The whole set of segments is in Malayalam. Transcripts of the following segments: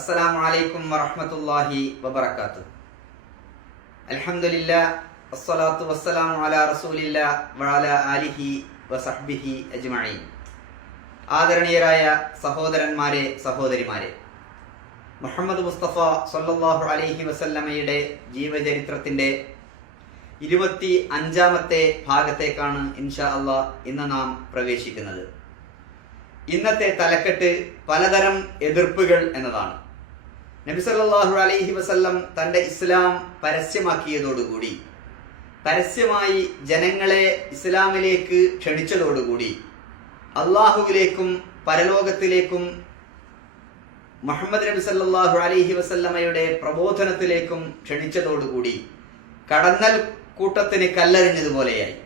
അസ്സലാമു അലൈക്കും വറഹ്മത്തുള്ളാഹി വബറകാതുഹു. അൽഹംദുലില്ലാഹ് വസ്സലാത്തു വസ്സലാമു അലാ റസൂലില്ലാഹ് വഅലാ ആലിഹി വസഹ്ബിഹി അജ്മഈൻ. ആദരണീയരായ സഹോദരന്മാരെ, സഹോദരിമാരെ, മുഹമ്മദ് മുസ്തഫ സല്ലല്ലാഹു അലൈഹി വസല്ലമയുടെ ജീവചരിത്രത്തിന്റെ 25-ാമത്തെ ഭാഗത്തേക്കാണ് ഇൻഷാ അല്ലാഹ് ഇന്ന് നാം പ്രവേശിക്കുന്നത്. ഇന്നത്തെ തലക്കെട്ട് പലതരം എതിർപ്പുകൾ എന്നതാണ്. നബി സല്ലല്ലാഹു അലൈഹി വസല്ലം തന്റെ ഇസ്ലാം പരസ്യമാക്കിയതോടുകൂടി, പരസ്യമായി ജനങ്ങളെ ഇസ്ലാമിലേക്ക് ക്ഷണിച്ചതോടുകൂടി, അള്ളാഹുവിലേക്കും പരലോകത്തിലേക്കും മുഹമ്മദ് നബി സല്ലല്ലാഹു അലൈഹി വസല്ലമയുടെ പ്രബോധനത്തിലേക്കും ക്ഷണിച്ചതോടുകൂടി കടന്നൽ കൂട്ടത്തിന് കല്ലെറിഞ്ഞതുപോലെയായി.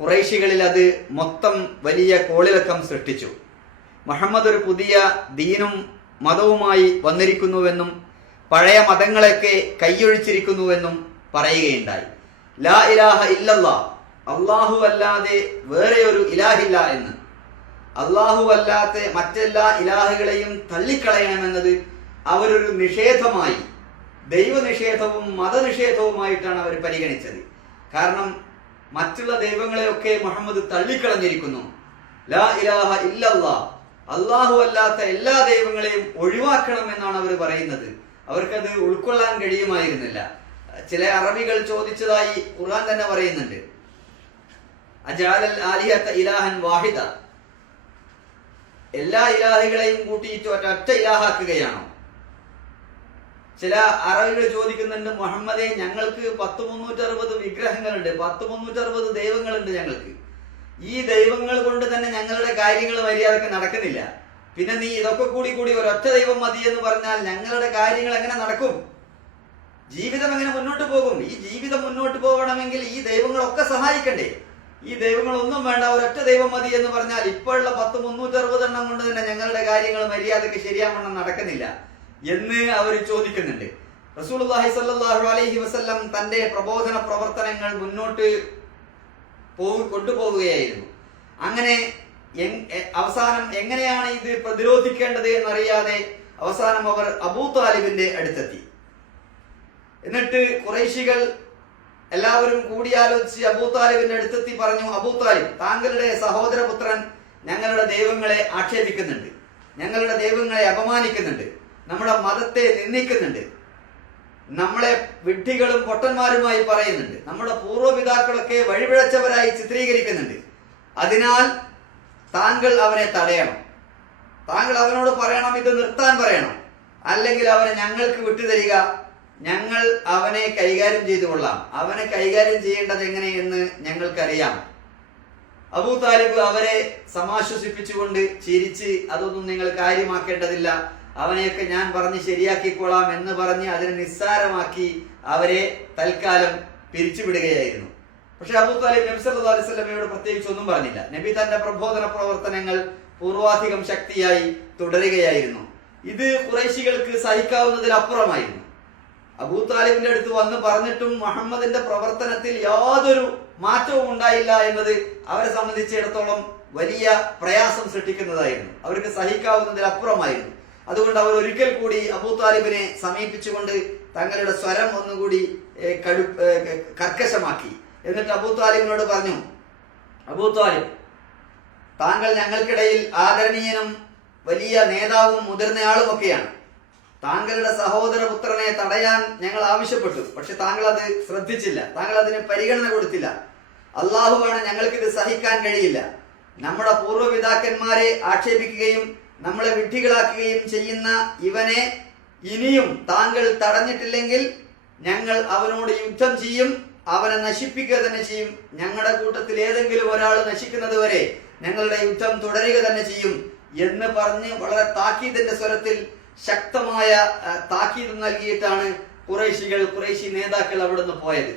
ഖുറൈശികളിൽ അത് മൊത്തം വലിയ കോളിളക്കം സൃഷ്ടിച്ചു. മുഹമ്മദ് ഒരു പുതിയ ദീനും മതവുമായി വന്നിരിക്കുന്നുവെന്നും പഴയ മതങ്ങളെയൊക്കെ കൈയൊഴിച്ചിരിക്കുന്നുവെന്നും പറയുകയുണ്ടായി. ലാ ഇലാഹ ഇല്ലല്ലാഹ്, അള്ളാഹു അല്ലാതെ വേറെ ഒരു ഇലാഹില്ല എന്ന്, അള്ളാഹു അല്ലാത്ത മറ്റെല്ലാ ഇലാഹുകളെയും തള്ളിക്കളയണമെന്നത് അവരൊരു നിഷേധമായി, ദൈവനിഷേധവും മതനിഷേധവുമായിട്ടാണ് അവർ പരിഗണിച്ചത്. കാരണം മറ്റുള്ള ദൈവങ്ങളെയൊക്കെ മുഹമ്മദ് തള്ളിക്കളഞ്ഞിരിക്കുന്നു. ലാ ഇലാഹ ഇല്ലല്ലാഹ്, അള്ളാഹു അല്ലാത്ത എല്ലാ ദൈവങ്ങളെയും ഒഴിവാക്കണം എന്നാണ് അവർ പറയുന്നത്. അവർക്കത് ഉൾക്കൊള്ളാൻ കഴിയുമായിരുന്നില്ല. ചില അറബികൾ ചോദിച്ചതായി ഖുർആൻ തന്നെ പറയുന്നുണ്ട്, അജഅലൽ ആലിഹത ഇലാഹൻ വാഹിദ, എല്ലാ ഇലാഹുകളെയും കൂട്ടിയിട്ട് ഒറ്റ ഇലാഹാക്കുകയാണോ? ചില അറബികൾ ചോദിക്കുന്നുണ്ട്, മുഹമ്മദെ, ഞങ്ങൾക്ക് 360 വിഗ്രഹങ്ങളുണ്ട്, 360 ദൈവങ്ങളുണ്ട് ഞങ്ങൾക്ക്. ഈ ദൈവങ്ങൾ കൊണ്ട് തന്നെ ഞങ്ങളുടെ കാര്യങ്ങൾ മര്യാദക്ക് നടക്കുന്നില്ല. പിന്നെ നീ ഇതൊക്കെ കൂടി ഒരൊറ്റ ദൈവം മതി എന്ന് പറഞ്ഞാൽ ഞങ്ങളുടെ കാര്യങ്ങൾ എങ്ങനെ നടക്കും? ജീവിതം എങ്ങനെ മുന്നോട്ട് പോകും? ഈ ജീവിതം മുന്നോട്ട് പോകണമെങ്കിൽ ഈ ദൈവങ്ങളൊക്കെ സഹായിക്കണ്ടേ? ഈ ദൈവങ്ങളൊന്നും വേണ്ട, ഒരൊറ്റ ദൈവം മതി എന്ന് പറഞ്ഞാൽ ഇപ്പോഴുള്ള 360 എണ്ണം കൊണ്ട് തന്നെ ഞങ്ങളുടെ കാര്യങ്ങൾ മര്യാദക്ക് ശരിയാവണ്ണം നടക്കുന്നില്ല എന്ന് അവർ ചോദിക്കുന്നുണ്ട്. റസൂലുള്ളാഹി സ്വല്ലല്ലാഹു അലൈഹി വസല്ലം തന്റെ പ്രബോധന പ്രവർത്തനങ്ങൾ മുന്നോട്ട് കൊണ്ടുപോവുകയായിരുന്നു. അങ്ങനെ അവസാനം എങ്ങനെയാണ് ഇത് പ്രതിരോധിക്കേണ്ടത് എന്നറിയാതെ അവസാനം അവർ അബൂ താലിബിന്റെ അടുത്തെത്തി. എന്നിട്ട് ഖുറൈശികൾ എല്ലാവരും കൂടിയാലോചിച്ച് അബൂ താലിബിന്റെ അടുത്തെത്തി പറഞ്ഞു, അബൂ താലിബ്, താങ്കളുടെ സഹോദരപുത്രൻ ഞങ്ങളുടെ ദൈവങ്ങളെ ആക്ഷേപിക്കുന്നുണ്ട്, ഞങ്ങളുടെ ദൈവങ്ങളെ അപമാനിക്കുന്നുണ്ട്, നമ്മുടെ മതത്തെ നിന്ദിക്കുന്നുണ്ട്, നമ്മളെ വിഡ്ഢികളും പൊട്ടന്മാരുമായി പറയുന്നുണ്ട്, നമ്മുടെ പൂർവ്വപിതാക്കളൊക്കെ വഴിപിഴച്ചവരായി ചിത്രീകരിക്കുന്നുണ്ട്. അതിനാൽ താങ്കൾ അവനെ തടയണം, താങ്കൾ അവനോട് പറയണം, ഇത് നിർത്താൻ പറയണം, അല്ലെങ്കിൽ അവനെ ഞങ്ങൾക്ക് വിട്ടുതരിക, ഞങ്ങൾ അവനെ കൈകാര്യം ചെയ്തു കൊള്ളാം, അവനെ കൈകാര്യം ചെയ്യേണ്ടത് എങ്ങനെയെന്ന് ഞങ്ങൾക്കറിയാം. അബൂ താലിബ് അവരെ സമാശ്വസിപ്പിച്ചുകൊണ്ട് ചിരിച്ച്, അതൊന്നും നിങ്ങൾ കാര്യമാക്കേണ്ടതില്ല, അവനെയൊക്കെ ഞാൻ പറഞ്ഞ് ശരിയാക്കിക്കൊള്ളാം എന്ന് പറഞ്ഞ് അതിനെ നിസ്സാരമാക്കി അവരെ തൽക്കാലം പിരിച്ചുവിടുകയായിരുന്നു. പക്ഷെ അബൂ താലിബ് നബി സല്ലല്ലാഹു അലൈഹി വസല്ലമയോട് പ്രത്യേകിച്ച് ഒന്നും പറഞ്ഞില്ല. നബി തന്റെ പ്രബോധന പ്രവർത്തനങ്ങൾ പൂർവാധികം ശക്തിയായി തുടരുകയായിരുന്നു. ഇത് ഖുറൈശികൾക്ക് സഹിക്കാവുന്നതിലപ്പുറമായിരുന്നു. അബൂ താലിബിന്റെ അടുത്ത് വന്ന് പറഞ്ഞിട്ടും മുഹമ്മദിന്റെ പ്രവർത്തനത്തിൽ യാതൊരു മാറ്റവും ഉണ്ടായില്ല എന്നത് അവരെ സംബന്ധിച്ചിടത്തോളം വലിയ പ്രയാസം സൃഷ്ടിക്കുന്നതായിരുന്നു. അവർക്ക് സഹിക്കാവുന്നതിലപ്പുറമായിരുന്നു. അതുകൊണ്ട് അവർ ഒരിക്കൽ കൂടി അബൂ താലിബിനെ സമീപിച്ചുകൊണ്ട് തങ്ങളുടെ സ്വരം ഒന്നുകൂടി കർക്കശമാക്കി. എന്നിട്ട് അബൂ താലിബിനോട് പറഞ്ഞു, അബൂ താലിബ്, താങ്കൾ ഞങ്ങൾക്കിടയിൽ ആദരണീയനും വലിയ നേതാവും മുതിർന്നയാളുമൊക്കെയാണ്. താങ്കളുടെ സഹോദരപുത്രനെ തടയാൻ ഞങ്ങൾ ആവശ്യപ്പെട്ടു, പക്ഷെ താങ്കൾ അത് ശ്രദ്ധിച്ചില്ല, താങ്കൾ അതിന് പരിഗണന കൊടുത്തില്ല. അള്ളാഹുവാണ്, ഞങ്ങൾക്കിത് സഹിക്കാൻ കഴിയില്ല. നമ്മുടെ പൂർവ്വപിതാക്കന്മാരെ ആക്ഷേപിക്കുകയും നമ്മളെ വിഡ്ഢികളാക്കുകയും ചെയ്യുന്ന ഇവനെ ഇനിയും താങ്കൾ തടഞ്ഞിട്ടില്ലെങ്കിൽ ഞങ്ങൾ അവനോട് യുദ്ധം ചെയ്യും, അവനെ നശിപ്പിക്കുക തന്നെ ചെയ്യും. ഞങ്ങളുടെ കൂട്ടത്തിൽ ഏതെങ്കിലും ഒരാൾ നശിക്കുന്നത് വരെ ഞങ്ങളുടെ യുദ്ധം തുടരുക തന്നെ ചെയ്യും എന്ന് പറഞ്ഞ് വളരെ താക്കീതിന്റെ സ്വരത്തിൽ ശക്തമായ താക്കീത് നൽകിയിട്ടാണ് ഖുറൈശി നേതാക്കൾ അവിടുന്ന് പോയത്.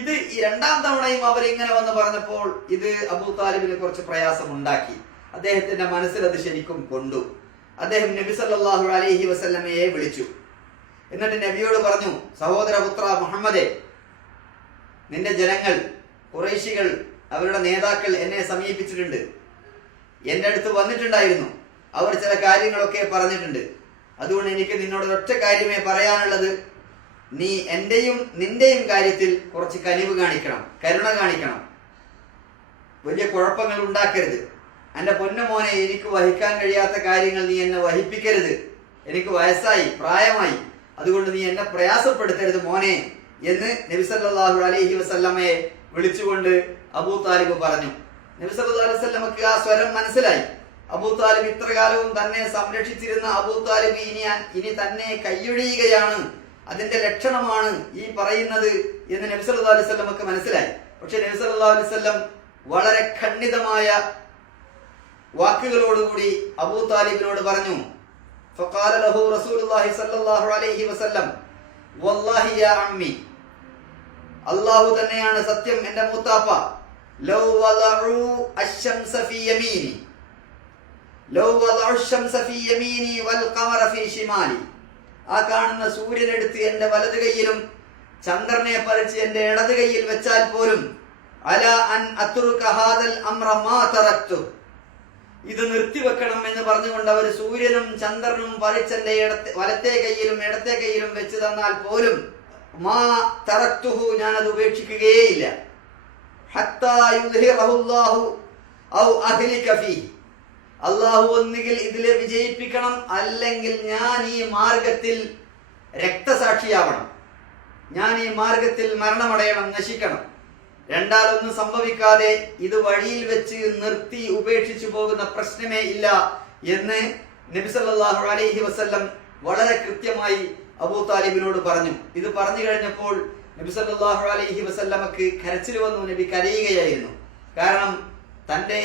ഇത് ഈ രണ്ടാം തവണയും അവരിങ്ങനെ വന്ന് പറഞ്ഞപ്പോൾ ഇത് അബൂ താലിബിന് കുറച്ച് പ്രയാസം ഉണ്ടാക്കി. അദ്ദേഹത്തിന്റെ മനസ്സിൽ അത് ശരിക്കും കൊണ്ടു. അദ്ദേഹം നബി സല്ലല്ലാഹു അലൈഹി വസല്ലമയെ വിളിച്ചു. എന്നിട്ട് നബിയോട് പറഞ്ഞു, സഹോദരപുത്ര മുഹമ്മദേ, നിന്റെ ജനങ്ങൾ ഖുറൈശികൾ അവരുടെ നേതാക്കൾ എന്നെ സമീപിച്ചിട്ടുണ്ട്, എന്റെ അടുത്ത് വന്നിട്ടുണ്ടായിരുന്നു. അവർ ചില കാര്യങ്ങളൊക്കെ പറഞ്ഞിട്ടുണ്ട്. അതുകൊണ്ട് എനിക്ക് നിന്നോട് ഒറ്റ കാര്യമേ പറയാനുള്ളത്, നീ എന്റെയും നിന്റെയും കാര്യത്തിൽ കുറച്ച് കനിവ് കാണിക്കണം, കരുണ കാണിക്കണം. വലിയ കുഴപ്പങ്ങൾ ഉണ്ടാക്കരുത്. എന്റെ പൊന്നുമോനെ, എനിക്ക് വഹിക്കാൻ കഴിയാത്ത കാര്യങ്ങൾ നീ എന്നെ വഹിപ്പിക്കരുത്. എനിക്ക് വയസ്സായി, പ്രായമായി, അതുകൊണ്ട് നീ എന്നെ പ്രയാസപ്പെടുത്തരുത് മോനെ എന്ന് നബി സല്ലല്ലാഹു അലൈഹി വസല്ലമയെ വിളിച്ചുകൊണ്ട് അബൂ താലിബ് പറഞ്ഞു. നബി സല്ലല്ലാഹു അലൈഹി വസല്ലമക്ക് ആ സ്വരം മനസ്സിലായി. അബൂ താലിബ് ഇത്രകാലവും തന്നെ സംരക്ഷിച്ചിരുന്ന അബൂ താലിബ് ഇനി തന്നെ കൈയൊഴിയുകയാണ്, അതിന്റെ ലക്ഷണമാണ് ഈ പറയുന്നത് എന്ന് നബി സല്ലല്ലാഹു അലൈഹി വസല്ലമക്ക് മനസ്സിലായി. പക്ഷെ നബി സല്ലല്ലാഹു അലൈഹി വസല്ലം വളരെ ഖണ്ഡിതമായ വാക്കുകളോടുകൂടി അബൂ താലിബിനോട് പറഞ്ഞു. ഫഖാല ലഹു റസൂലുള്ളാഹി സ്വല്ലല്ലാഹു അലൈഹി വസല്ലം വല്ലാഹി യാ അമ്മി, അല്ലാഹു തന്നെയാണ് സത്യം എൻ്റെ മൂത്താപ്പ, ലൗ വലഉ അശ്ശംസ ഫീ യമീനി വൽ ഖമറ ഫീ ശിമാലി, ആ കാണുന്ന സൂര്യനെടുത്ത് എൻ്റെ വലത് കൈയിലും ചന്ദ്രനെ പറിച്ച് എൻ്റെ ഇടത് കൈയിൽ വെച്ചാൽ പോലും അലാ അൻ അത്റുക ഹാദൽ അംറ മാ തറക്തു, ഇത് നിർത്തിവെക്കണം എന്ന് പറഞ്ഞുകൊണ്ട് അവർ സൂര്യനും ചന്ദ്രനും പറിച്ചെന്റെ വലത്തെ കൈയിലും ഇടത്തെ കൈയിലും വെച്ച് തന്നാൽ പോലും മാ തറക്തുഹു, ഞാനത് ഉപേക്ഷിക്കുകയേയില്ല. ഹത്താ യുദ്ഹിറഹുല്ലാഹു ഔ അഹ്ലിക ഫീഹി, അള്ളാഹു ഒന്നുകിൽ ഇതിലെ വിജയിപ്പിക്കണം, അല്ലെങ്കിൽ ഞാൻ ഈ മാർഗത്തിൽ രക്തസാക്ഷിയാവണം, ഞാൻ ഈ മാർഗത്തിൽ മരണമടയണം, നശിക്കണം. രണ്ടാലൊന്നും സംഭവിക്കാതെ ഇത് വഴിയിൽ വെച്ച് നിർത്തി ഉപേക്ഷിച്ചു പോകുന്ന പ്രശ്നമേ ഇല്ല എന്ന് നബി സല്ലല്ലാഹു അലൈഹി വസല്ലം വളരെ കൃത്യമായി അബൂ താലിബിനോട് പറഞ്ഞു. ഇത് പറഞ്ഞു കഴിഞ്ഞപ്പോൾ നബി സല്ലല്ലാഹു അലൈഹി വസല്ലമക്ക് കരച്ചിൽ വന്നു. നബി കരയുകയായിരുന്നു. കാരണം തന്റെ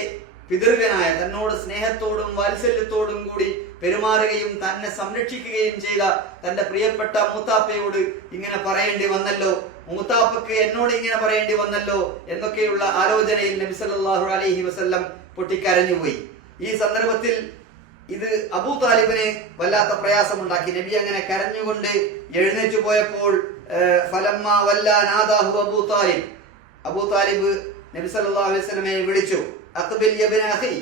പിതൃകനായ, തന്നോട് സ്നേഹത്തോടും വാത്സല്യത്തോടും കൂടി പെരുമാറുകയും തന്നെ സംരക്ഷിക്കുകയും ചെയ്ത തന്റെ പ്രിയപ്പെട്ട മൂത്താപ്പയോട് ഇങ്ങനെ പറയേണ്ടി വന്നല്ലോ, മൂത്താപ്പക്ക് എന്നോട് ഇങ്ങനെ പറയേണ്ടി വന്നല്ലോ എന്നൊക്കെയുള്ള ആലോചനയിൽ നബി സല്ലല്ലാഹു അലൈഹി വസല്ലം പൊട്ടിക്കരഞ്ഞുപോയി. ഈ സന്ദർഭത്തിൽ ഇത് അബൂ താലിബിന് വല്ലാത്ത പ്രയാസമുണ്ടാക്കി. നബി അങ്ങനെ കരഞ്ഞുകൊണ്ട് എഴുന്നേറ്റ് പോയപ്പോൾ ഫലമ്മാ വല്ലാ നാദാഹു അബൂ താലിബ്, അബൂ താലിബ് നബി സല്ലല്ലാഹു അലൈഹി വസല്ലമയെ വിളിച്ചു. അഖ്ബിൽ യബ്ന അഖി,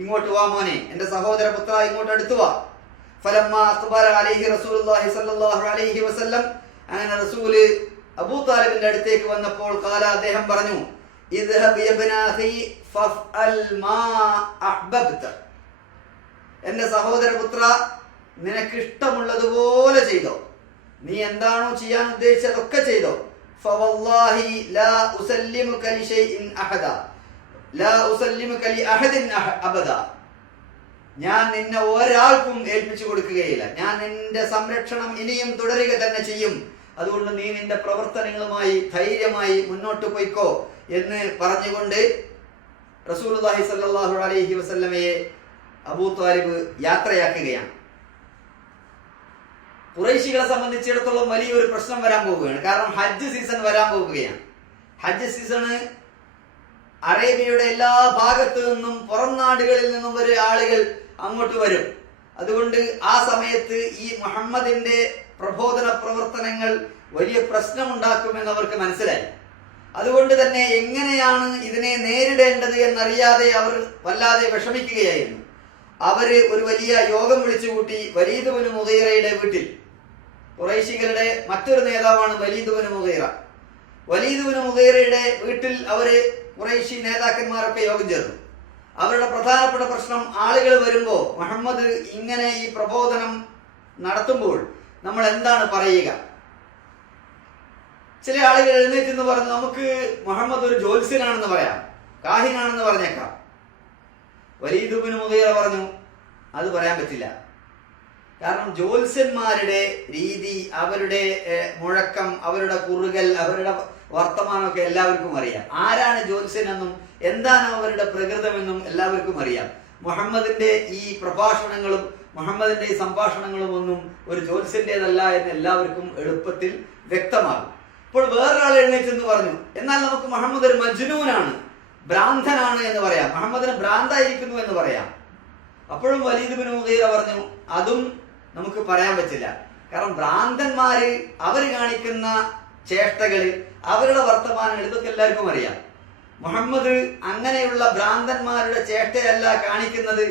ഇങ്ങോട്ട് വാ മോനെ, എന്റെ സഹോദര പുത്ര, ഇങ്ങോട്ട് അടുത്തു വാ. ഫലമ്മാ അഖ്ബറ അലൈഹി റസൂലുള്ളാഹി സ്വല്ലല്ലാഹു അലൈഹി വസല്ലം, അങ്ങനെ റസൂല് അബൂ താലിബിന്റെ അടുത്തേക്ക് വന്നപ്പോൾ ഖാല, അദ്ദേഹം പറഞ്ഞു, ഇദ്ഹബ് യബ്ന അഖി ഫഫ്അൽ മാ അഹ്ബബ്ത, എന്റെ സഹോദരപുത്ര, നിനക്ക് ഇഷ്ടമുള്ളതുപോലെ ചെയ്തോ, നീ എന്താണോ ചെയ്യാൻ ഉദ്ദേശിച്ചതൊക്കെ ചെയ്തോ. ഫവല്ലാഹി ലാ ഉസല്ലിമുക ലിശൈഇൻ അഹദ ലാ ഉസല്ലിമുക ലിഅഹദിൻ അബദ, ഞാൻ നിന്നെ ഒരാൾക്കും ഏൽപ്പിച്ചു കൊടുക്കുകയില്ല, ഞാൻ നിന്റെ സംരക്ഷണം ഇനിയും തുടരുക തന്നെ ചെയ്യും, അതുകൊണ്ട് നീ നിന്റെ പ്രവർത്തനങ്ങളുമായി ധൈര്യമായി മുന്നോട്ട് പോയിക്കോ എന്ന് പറഞ്ഞുകൊണ്ട് റസൂലുള്ളാഹി സ്വല്ലല്ലാഹു അലൈഹി വസല്ലമയെ അബൂ താലിബ് യാത്രയാക്കുകയാണ്. ഖുറൈശികളെ സംബന്ധിച്ചിടത്തോളം വലിയൊരു പ്രശ്നം വരാൻ പോവുകയാണ്. കാരണം ഹജ്ജ് സീസൺ വരാൻ പോവുകയാണ്. ഹജ്ജ് സീസണ് അറേബ്യയുടെ എല്ലാ ഭാഗത്തു നിന്നും പുറം നാടുകളിൽ നിന്നും വരെ ആളുകൾ അങ്ങോട്ട് വരും. അതുകൊണ്ട് ആ സമയത്ത് ഈ മുഹമ്മദിന്റെ പ്രബോധന പ്രവർത്തനങ്ങൾ വലിയ പ്രശ്നമുണ്ടാക്കുമെന്ന് അവർക്ക് മനസ്സിലായി. അതുകൊണ്ട് തന്നെ എങ്ങനെയാണ് ഇതിനെ നേരിടേണ്ടത് എന്നറിയാതെ അവർ വല്ലാതെ വിഷമിക്കുകയായിരുന്നു. അവര് ഒരു വലിയ യോഗം വിളിച്ചു കൂട്ടി വലീദ് ഇബ്നു മുഗീറയുടെ വീട്ടിൽ. ഖുറൈശികളുടെ മറ്റൊരു നേതാവാണ് വലീദ് ഇബ്നു മുഗീറ. വലീദ് ഇബ്നു മുഗീറയുടെ വീട്ടിൽ അവര് ഖുറൈശി നേതാക്കന്മാരൊക്കെ യോഗം ചേർന്നു. അവരുടെ പ്രധാനപ്പെട്ട പ്രശ്നം, ആളുകൾ വരുമ്പോ മുഹമ്മദ് ഇങ്ങനെ ഈ പ്രബോധനം നടത്തുമ്പോൾ നമ്മൾ എന്താണ് പറയുക. ചില ആളുകൾ എഴുന്നേറ്റെന്ന് പറഞ്ഞു, നമുക്ക് മുഹമ്മദ് ഒരു ജ്യോത്സ്യനാണെന്ന് പറയാം, കാഹിനാണെന്ന് പറഞ്ഞേക്കാം. വലീദ് ഇബ്നു മുഗീറ പറഞ്ഞു, അത് പറയാൻ പറ്റില്ല. കാരണം ജ്യോത്സ്യന്മാരുടെ രീതി, അവരുടെ മുഴക്കം, അവരുടെ കുറുകൽ, അവരുടെ വർത്തമാനമൊക്കെ എല്ലാവർക്കും അറിയാം. ആരാണ് ജ്യോത്സ്യനെന്നും എന്താണ് അവരുടെ പ്രകൃതമെന്നും എല്ലാവർക്കും അറിയാം. മുഹമ്മദിന്റെ ഈ പ്രഭാഷണങ്ങളും മുഹമ്മദിന്റെ ഈ സംഭാഷണങ്ങളും ഒന്നും ഒരു ജ്യോത്സ്യന്റേതല്ല എന്ന് എല്ലാവർക്കും എളുപ്പത്തിൽ വ്യക്തമാകും. ഇപ്പോൾ വേറൊരാൾ എഴുന്നേറ്റെന്ന് പറഞ്ഞു, എന്നാൽ നമുക്ക് മുഹമ്മദ് ഒരു മജ്നൂനാണ്, ഭ്രാന്തനാണ് എന്ന് പറയാം, മുഹമ്മദിന് ഭ്രാന്തായിരിക്കുന്നു എന്ന് പറയാം. അപ്പോഴും വലീദ് ഇബ്നു മുഗീറ പറഞ്ഞു, അതും നമുക്ക് പറയാൻ പറ്റില്ല. കാരണം ഭ്രാന്തന്മാര് അവർ കാണിക്കുന്ന ചേഷ്ടകള്, അവരുടെ വർത്തമാനങ്ങൾ, ഇതൊക്കെ എല്ലാവർക്കും അറിയാം. മുഹമ്മദ് അങ്ങനെയുള്ള ഭ്രാന്തന്മാരുടെ ചേഷ്ടയല്ല കാണിക്കുന്നത്,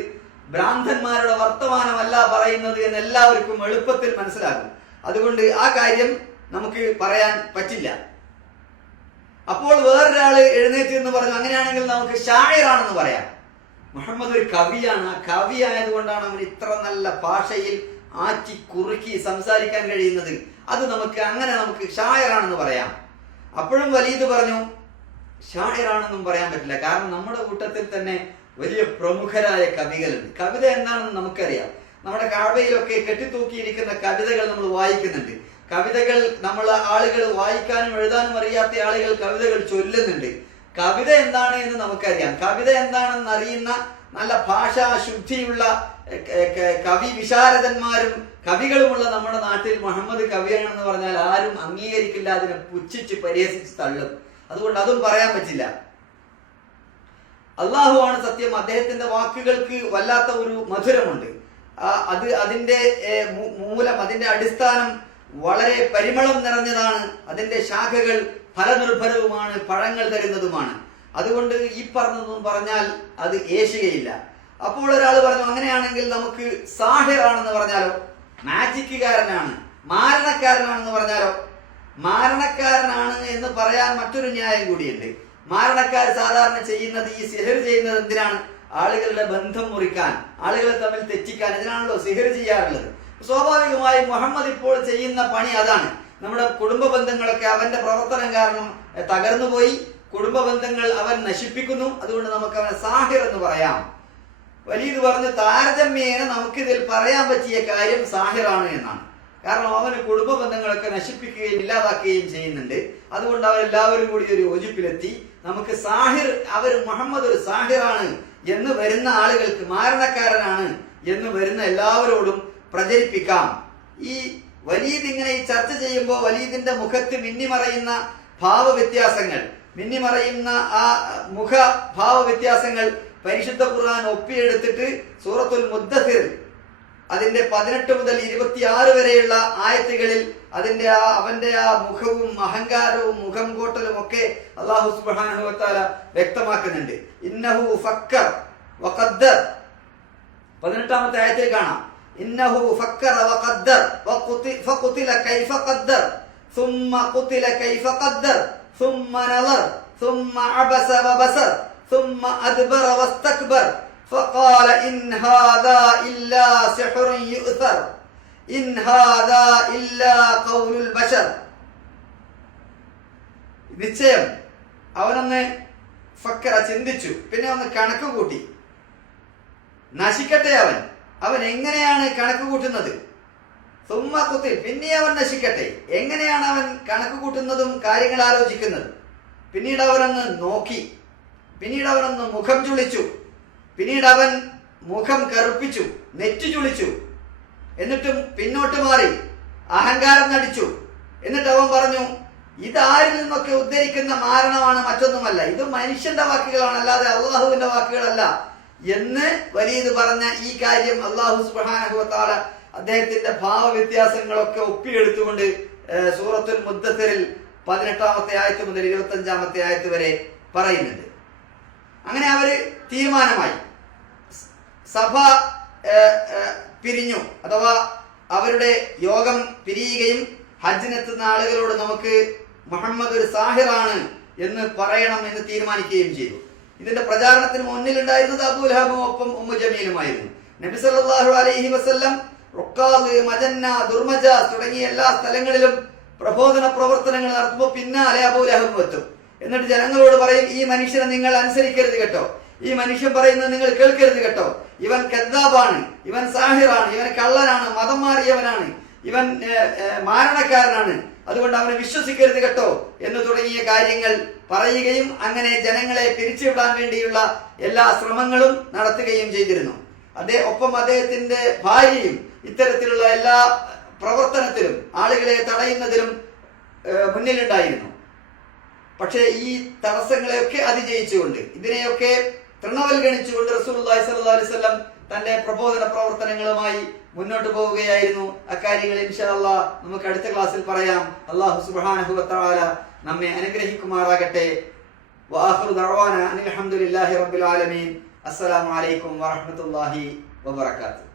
ഭ്രാന്തന്മാരുടെ വർത്തമാനമല്ല പറയുന്നത് എന്ന് എല്ലാവർക്കും എളുപ്പത്തിൽ മനസ്സിലാകും. അതുകൊണ്ട് ആ കാര്യം നമുക്ക് പറയാൻ പറ്റില്ല. അപ്പോൾ വേറൊരാള് എഴുന്നേറ്റ് എന്ന് പറഞ്ഞു, അങ്ങനെയാണെങ്കിൽ നമുക്ക് ഷായറാണെന്ന് പറയാം. മുഹമ്മദ് ഒരു കവിയാണ്. ആ കവി ആയതുകൊണ്ടാണ് അവൻ ഇത്ര നല്ല ഭാഷയിൽ ആറ്റി കുറുക്കി സംസാരിക്കാൻ കഴിയുന്നത്. അത് നമുക്ക് ഷായറാണെന്ന് പറയാം. അപ്പോഴും വലീദ് പറഞ്ഞു ഷായറാണെന്നും പറയാൻ പറ്റില്ല. കാരണം നമ്മുടെ കൂട്ടത്തിൽ തന്നെ വലിയ പ്രമുഖരായ കവികളുണ്ട്. കവിത എന്താണെന്ന് നമുക്കറിയാം. നമ്മുടെ കഅബയിലൊക്കെ കെട്ടിത്തൂക്കിയിരിക്കുന്ന കവിതകൾ നമ്മൾ വായിക്കുന്നുണ്ട്. കവിതകൾ ആളുകൾ വായിക്കാനും എഴുതാനും അറിയാത്ത ആളുകൾ കവിതകൾ ചൊല്ലുന്നുണ്ട്. കവിത എന്താണ് എന്ന് നമുക്കറിയാം. കവിത എന്താണെന്ന് അറിയുന്ന നല്ല ഭാഷാ ശുദ്ധിയുള്ള കവി വിശാരദന്മാരും കവികളുമുള്ള നമ്മുടെ നാട്ടിൽ മുഹമ്മദ് കവിയാണെന്ന് പറഞ്ഞാൽ ആരും അംഗീകരിക്കില്ല. അതിനെ പുച്ഛിച്ച് പരിഹസിച്ച് തള്ളും. അതുകൊണ്ട് അതും പറയാൻ പറ്റില്ല. അള്ളാഹുവാണ് സത്യം. അദ്ദേഹത്തിന്റെ വാക്കുകൾക്ക് വല്ലാത്ത ഒരു മധുരമുണ്ട്. അതിന്റെ മൂലം, അതിന്റെ അടിസ്ഥാനം വളരെ പരിമളം നിറഞ്ഞതാണ്. അതിന്റെ ശാഖകൾ ഫലനിർഭരവുമാണ്, പഴങ്ങൾ തരുന്നതുമാണ്. അതുകൊണ്ട് ഈ പറഞ്ഞതൊന്നും പറഞ്ഞാൽ അത് ഏശുകയില്ല. അപ്പോൾ ഒരാൾ പറഞ്ഞു, അങ്ങനെയാണെങ്കിൽ നമുക്ക് സാഹിറാണെന്ന് പറഞ്ഞാലോ, മാജിക്കുകാരനാണ്, മാരണക്കാരനാണെന്ന് പറഞ്ഞാലോ. മാരണക്കാരനാണ് എന്ന് പറയാൻ മറ്റൊരു ന്യായം കൂടിയുണ്ട്. മാരണക്കാർ സാധാരണ ചെയ്യുന്നത്, ഈ സിഹർ ചെയ്യുന്നത് എന്തിനാണ്? ആളുകളുടെ ബന്ധം മുറിക്കാൻ, ആളുകളെ തമ്മിൽ തെറ്റിക്കാൻ. ഇതിനാണല്ലോ സിഹർ ചെയ്യാറുള്ളത്. സ്വാഭാവികമായും മുഹമ്മദ് ഇപ്പോൾ ചെയ്യുന്ന പണി അതാണ്. നമ്മുടെ കുടുംബ ബന്ധങ്ങളൊക്കെ അവന്റെ പ്രവർത്തനം കാരണം തകർന്നുപോയി. കുടുംബ ബന്ധങ്ങൾ അവൻ നശിപ്പിക്കുന്നു. അതുകൊണ്ട് നമുക്ക് അവനെ സാഹിർ എന്ന് പറയാം. വലീദ് പറഞ്ഞു, താരതമ്യേന നമുക്കിതിൽ പറയാൻ പറ്റിയ കാര്യം സാഹിറാണ് എന്നാണ്. കാരണം അവന് കുടുംബ ബന്ധങ്ങളൊക്കെ നശിപ്പിക്കുകയും ഇല്ലാതാക്കുകയും ചെയ്യുന്നുണ്ട്. അതുകൊണ്ട് അവരെല്ലാവരും കൂടി ഒരു യോജിപ്പിലെത്തി നമുക്ക് സാഹിർ, മുഹമ്മദ് ഒരു സാഹിറാണ് എന്ന് വരുന്ന ആളുകൾക്ക്, മാരണക്കാരനാണ് എന്ന് വരുന്ന എല്ലാവരോടും പ്രചരിപ്പിക്കാം. ഈ വലീദ് ഇങ്ങനെ ഈ ചർച്ച ചെയ്യുമ്പോൾ വലീദിന്റെ മുഖത്ത് മിന്നിമറയുന്ന ഭാവവ്യത്യാസങ്ങൾ, മിന്നിമറയുന്ന ആ ഭാവ വ്യത്യാസങ്ങൾ പരിശുദ്ധ ഖുർആൻ ഒപ്പിയെടുത്തിട്ട് സൂറത്തുൽ മുദ്ദസിർ അതിന്റെ 18 മുതൽ 26 വരെയുള്ള ആയത്തുകളിൽ അവന്റെ ആ മുഖവും അഹങ്കാരവും മുഖം കോട്ടലും ഒക്കെ അല്ലാഹു സുബ്ഹാനഹു വ തആല വ്യക്തമാക്കുന്നുണ്ട്. ഇന്നഹു ഫക്കർ വഖദ്ദർ, 18ാമത്തെ ആയത്തിൽ കാണാം. ഇന്നഹു ഫക്കർ വഖദ്ദർ ഫഖുതില കൈഫ ഖദ്ദർ ثم قتل كيف قدر ثم نظر ثم عبس وبصر ثم أدبر واستكبر فقال إن هذا إلا سحر يؤثر إن هذا إلا قول البشر. നിശ്ചയം അവനൊന്ന് ഫക്കറ, ചിന്തിച്ചു, പിന്നെ ഒന്ന് കണക്ക് കൂട്ടി. നശിക്കട്ടെ അവൻ എങ്ങനെയാണ് കണക്ക് കൂട്ടുന്നത്? സുമ്മ കുത്തിൽ, പിന്നെ അവൻ നശിക്കട്ടെ. എങ്ങനെയാണ് അവൻ കണക്ക് കൂട്ടുന്നതും കാര്യങ്ങൾ ആലോചിക്കുന്നത്? പിന്നീട് അവനൊന്ന് നോക്കി, പിന്നീട് അവനൊന്ന് മുഖം ചുളിച്ചു, പിന്നീട് അവൻ മുഖം കറുപ്പിച്ചു, നെറ്റി ചുളിച്ചു, എന്നിട്ടും പിന്നോട്ട് മാറി അഹങ്കാരം നടിച്ചു. എന്നിട്ട് അവൻ പറഞ്ഞു, ഇതാരിൽ നിന്നൊക്കെ ഉദ്ധരിക്കുന്ന മാരണമാണ്, മറ്റൊന്നുമല്ല, ഇത് മനുഷ്യന്റെ വാക്കുകളാണ്, അല്ലാതെ അള്ളാഹുവിന്റെ വാക്കുകളല്ല എന്ന് വലീദ് പറഞ്ഞ ഈ കാര്യം അല്ലാഹു സുബ്ഹാനഹു വ തആല അദ്ദേഹത്തിന്റെ ഭാവവ്യത്യാസങ്ങളൊക്കെ ഒപ്പിയെടുത്തുകൊണ്ട് സൂറത്തുൽ മുദ്ദസിറിൽ 18ാമത്തെ ആയത്ത് മുതൽ 25ാമത്തെ ആയത്ത് വരെ പറയുന്നുണ്ട്. അങ്ങനെ അവര് തീരുമാനമായി. സഭ പിരിഞ്ഞു, അഥവാ അവരുടെ യോഗം പിരിയുകയും ഹജ്ജിനെത്തുന്ന ആളുകളോട് നമുക്ക് മുഹമ്മദ് ഒരു സാഹിറാണ് എന്ന് പറയണം എന്ന് തീരുമാനിക്കുകയും ചെയ്തു. ഇതിന്റെ പ്രചാരണത്തിന് മുന്നിലുണ്ടായിരുന്നത് അബൂ ലഹബും ഒപ്പം ഉമ്മു ജമീലുമായിരുന്നു. നബി സല്ലല്ലാഹു അലൈഹി വസല്ലം റുക്കാദ്, മജന്ന, ദുർമജ തുടങ്ങിയ എല്ലാ സ്ഥലങ്ങളിലും പ്രബോധന പ്രവർത്തനങ്ങൾ നടത്തുമ്പോൾ പിന്നാലെ അബൂ ലഹബ് എത്തും. എന്നിട്ട് ജനങ്ങളോട് പറയും, ഈ മനുഷ്യനെ നിങ്ങൾ അനുസരിക്കരുത് കേട്ടോ, ഈ മനുഷ്യൻ പറയുന്നത് നിങ്ങൾ കേൾക്കരുത് കേട്ടോ, ഇവൻ കദ്ദാബാണ്, ഇവൻ സാഹിറാണ്, ഇവൻ കള്ളനാണ്, മതം മാറിയവനാണ്, ഇവൻ മാരണക്കാരനാണ്, അതുകൊണ്ട് അവനെ വിശ്വസിക്കരുത് കേട്ടോ എന്ന് തുടങ്ങിയ കാര്യങ്ങൾ പറയുകയും അങ്ങനെ ജനങ്ങളെ പിരിച്ചുവിടാൻ വേണ്ടിയുള്ള എല്ലാ ശ്രമങ്ങളും നടത്തുകയും ചെയ്തിരുന്നു. ഒപ്പം അദ്ദേഹത്തിന്റെ ഭാര്യയും ഇത്തരത്തിലുള്ള എല്ലാ പ്രവർത്തനത്തിലും ആളുകളെ തടയുന്നതിലും മുന്നിലുണ്ടായിരുന്നു. പക്ഷേ ഈ തടസ്സങ്ങളെയൊക്കെ അതിജയിച്ചുകൊണ്ട്, ഇതിനെയൊക്കെ തൃണവൽഗണിച്ചുകൊണ്ട് റസൂലുള്ളാഹി സ്വല്ലല്ലാഹു അലൈഹി വസല്ലം തന്റെ പ്രബോധന പ്രവർത്തനങ്ങളുമായി മുന്നോട്ട് പോവുകയായിരുന്നു. അക്കാര്യങ്ങൾ ഇൻഷാ അല്ലാഹ് നമുക്ക് അടുത്ത ക്ലാസ്സിൽ പറയാം. അല്ലാഹു സുബ്ഹാനഹു വ തആല നമ്മെ അനുഗ്രഹിക്കുമാറാകട്ടെ. വആഖിറു ദഅവാന അനിൽ ഹംദുലില്ലാഹി റബ്ബിൽ ആലമീൻ. അസ്സലാമു അലൈക്കും വറഹ്മത്തുള്ളാഹി വബറകാതുഹു.